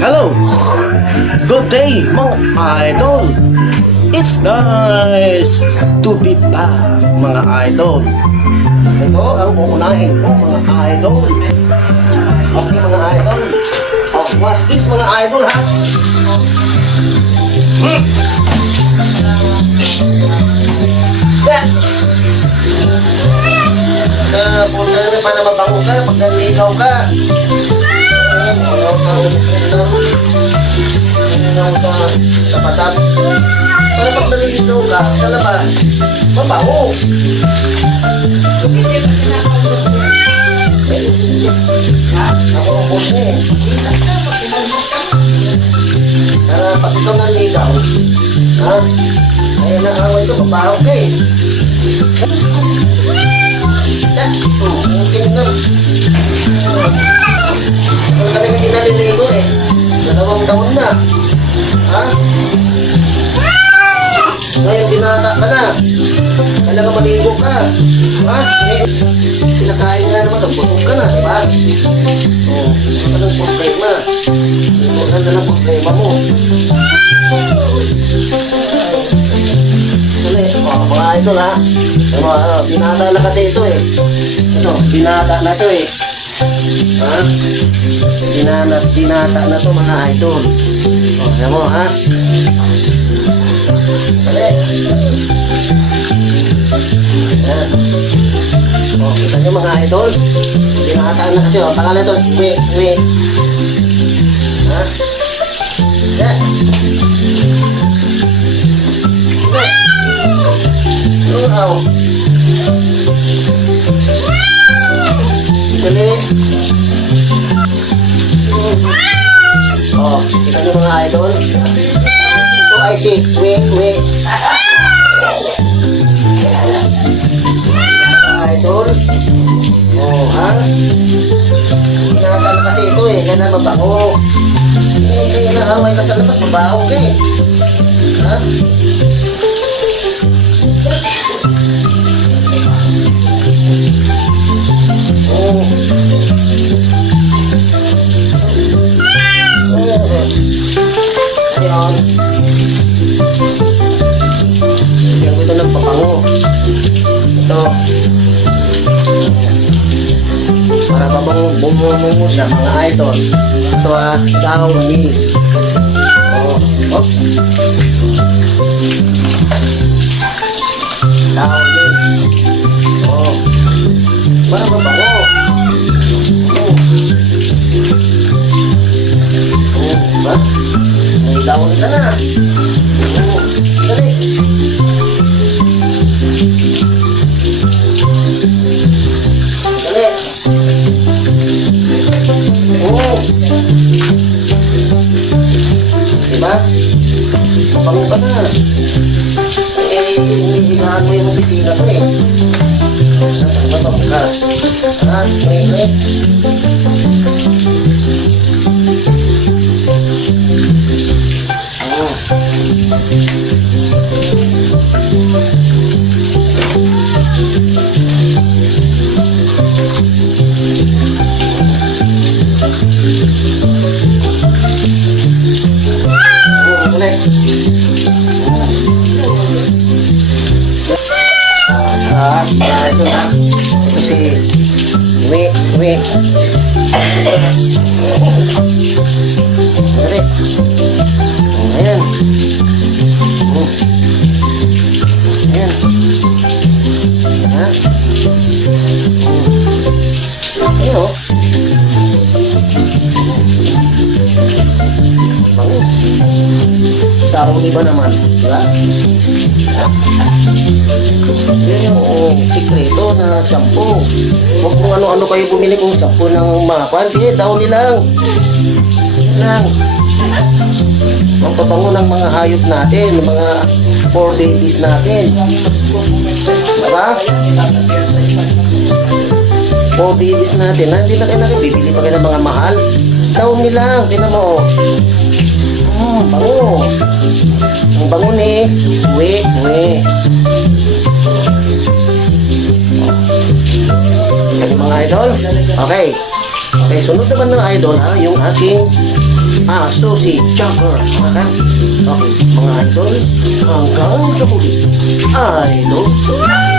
Hello! Good day mga idol! It's nice to be back mga idol. Ito ang uunahin ko mga idol. Okay mga idol. Oh, what's this mga idol ha? Punta na para mabango ka pag naligaw ka. Sa patap. Para pag nalilito ka, sa labas, mabaho. Ako ang boss niya eh. Para pag ikaw naliligaw, ha? Ayan ang away ko, mabaho ka eh. Mungkin na. Kung kami hindi naliligo eh. 2 taon na. Ha? Ngayon binata ka na. Kailangan maligo ka. Ha? Pinakain nga naman. Busog ka na. Diba? Anong problema? Ito na lang problema mo. Mga idol ha. Binata na kasi ito eh. Ito, binata na ito eh. Ha? Binata na ito mga idol. Ayan mo ha. Dali. Ayan. Kita nyo mga idol. Binata na kasi oh. Pangalan ito. Uwi. Ha? Ayan. Aw. Dali. Oh, kita nyo mga idol. Ito ay si Uwi. Mga idol. Oh, ha? Pinaka na kasi ito eh. Ganun mabango. Kaya naaway ka sa labas, mabaho ka eh. Ha? Ayan. Bigyan ko ito ng papango. Ito. Para bumumungo siya mga idol. Ito downy. Oh. Downy. Oh. Para mabango. Diba? May downy ka na. Dali. Dali. Diba? Mabango ka na. Hinihingaan mo yung opisina ko eh. Mabango ka. Ha? Ito na. Ito si Uwi. Dali. Ayan. Ayan. Ha? Ayan o. Bango. Sarong iba naman. Diba? Yan yung sikreto na shampoo. Huwag kung ano-ano kayo bumili kung shampoo ng mga kwanti. Downy lang. Yan lang. Ang pabango ng mga hayop natin, mga 4 babies natin. Diba? 4 babies natin. Hindi na kayo natin. Bibili pa kayo ng mga mahal. Downy lang. Tingnan mo. Bango. Ang bango ni Uwi. Yan mga idol. Okay. Okay, sunod naman ng idol ha, yung ating aso si Jumper. Okay? Okay, mga idol, hanggang sa muli. Idol.